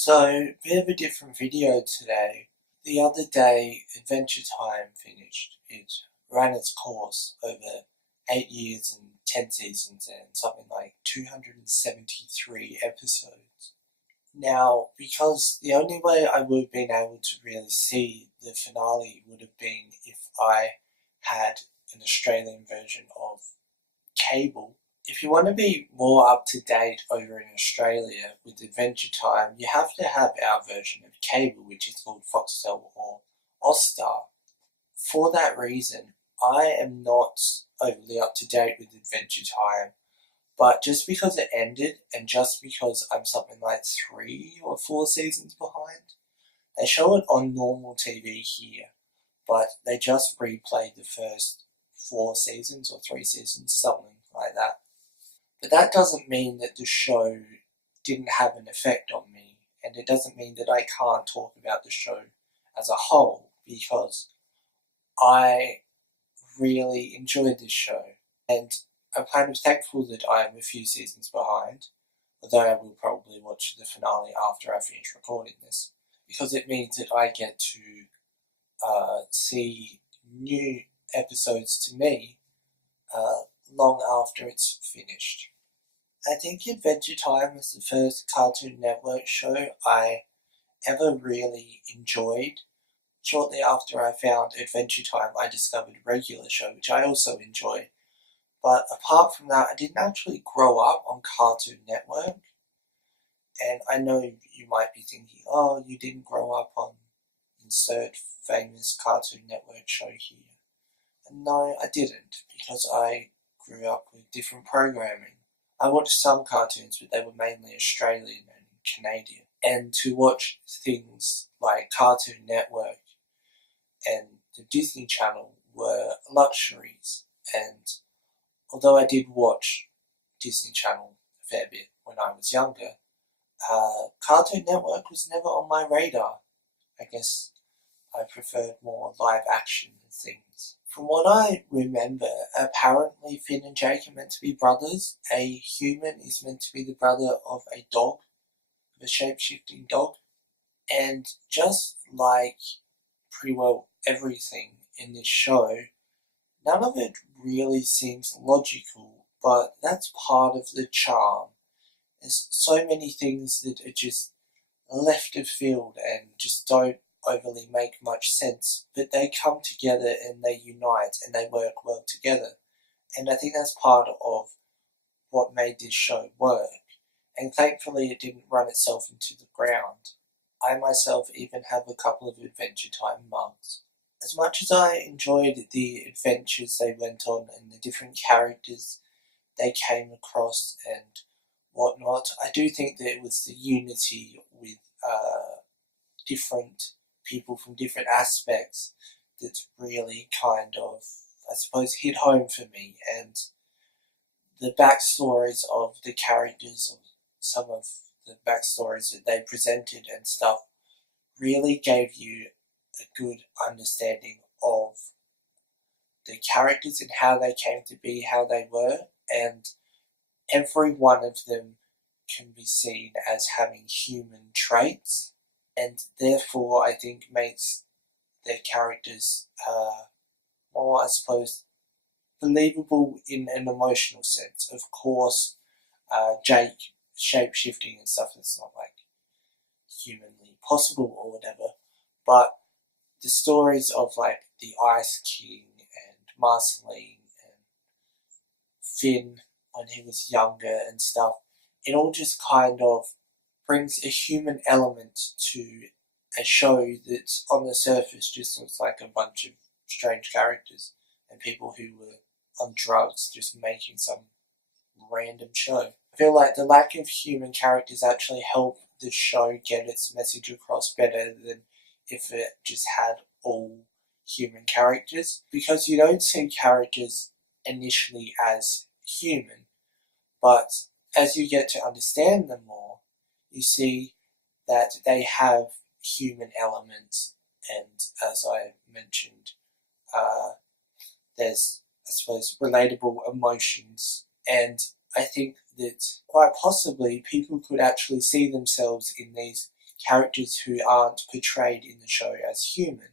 So, bit of a different video today. The other day, Adventure Time finished. It ran its course over 8 years and 10 seasons and something like 273 episodes. Now, because the only way I would have been able to really see the finale would have been if I had an Australian version of cable. If you want to be more up to date over in Australia with Adventure Time, you have to have our version of cable, which is called Foxtel or Austar. For that reason, I am not overly up to date with Adventure Time, but just because it ended and just because I'm something like 3 or 4 seasons behind, they show it on normal TV here, but they just replayed the first 4 seasons or 3 seasons, something like that. But that doesn't mean that the show didn't have an effect on me, and it doesn't mean that I can't talk about the show as a whole, because I really enjoyed this show, and I'm kind of thankful that I'm a few seasons behind, although I will probably watch the finale after I finish recording this, because it means that I get to see new episodes to me long after it's finished. I think Adventure Time was the first Cartoon Network show I ever really enjoyed. Shortly after I found Adventure Time, I discovered Regular Show, which I also enjoy. But apart from that, I didn't actually grow up on Cartoon Network. And I know you might be thinking, oh, you didn't grow up on insert famous Cartoon Network show here. And no, I didn't, because I grew up with different programming. I watched some cartoons, but they were mainly Australian and Canadian. And to watch things like Cartoon Network and the Disney Channel were luxuries. And although I did watch Disney Channel a fair bit when I was younger, Cartoon Network was never on my radar. I guess I preferred more live action things. From what I remember, apparently Finn and Jake are meant to be brothers. A human is meant to be the brother of a dog, of a shape-shifting dog. And just like pretty well everything in this show, none of it really seems logical, but that's part of the charm. There's so many things that are just left of field and just don't overly make much sense, but they come together and they unite and they work well together. And I think that's part of what made this show work. And thankfully it didn't run itself into the ground. I myself even have a couple of Adventure Time mugs. As much as I enjoyed the adventures they went on and the different characters they came across and whatnot, I do think that it was the unity with different people from different aspects that's really kind of, I suppose, hit home for me. And the backstories of the characters, of some of the backstories that they presented and stuff, really gave you a good understanding of the characters and how they came to be how they were, and every one of them can be seen as having human traits, and therefore I think makes their characters more, I suppose, believable in an emotional sense. Of course, Jake shape-shifting and stuff, it's not like humanly possible or whatever, but the stories of like the Ice King and Marceline and Finn when he was younger and stuff, it all just kind of brings a human element to a show that's on the surface just looks like a bunch of strange characters and people who were on drugs just making some random show. I feel like the lack of human characters actually help the show get its message across better than if it just had all human characters, because you don't see characters initially as human, but as you get to understand them more, you see that they have human elements, and as I mentioned, there's, I suppose, relatable emotions, and I think that quite possibly people could actually see themselves in these characters who aren't portrayed in the show as human,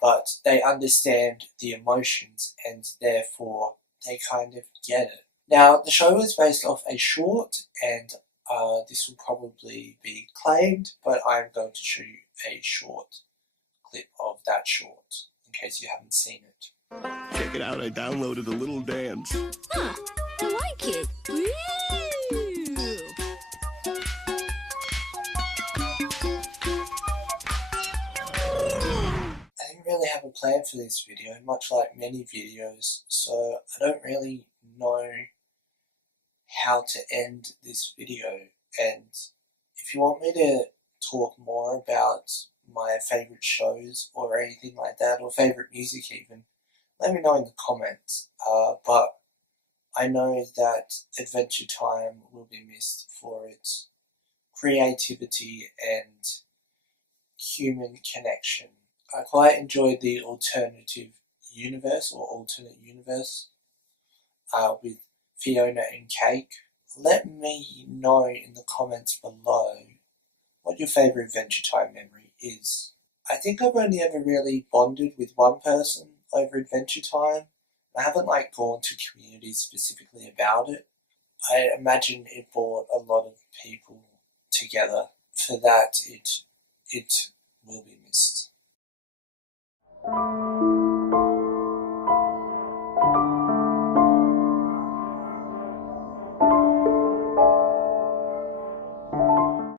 but they understand the emotions and therefore they kind of get it. Now, the show is based off a short, and this will probably be claimed, but I'm going to show you a short clip of that short in case you haven't seen it. Check it out, I downloaded a little dance. Huh, I like it. Woo! I didn't really have a plan for this video, much like many videos, so I don't really know how to end this video, and if you want me to talk more about my favourite shows or anything like that, or favourite music even, let me know in the comments, but I know that Adventure Time will be missed for its creativity and human connection. I quite enjoyed the alternative universe or alternate universe with Fiona and Cake. Let me know in the comments below what your favourite Adventure Time memory is. I think I've only ever really bonded with one person over Adventure Time. I haven't gone to communities specifically about it. I imagine it brought a lot of people together. For that, it will be missed.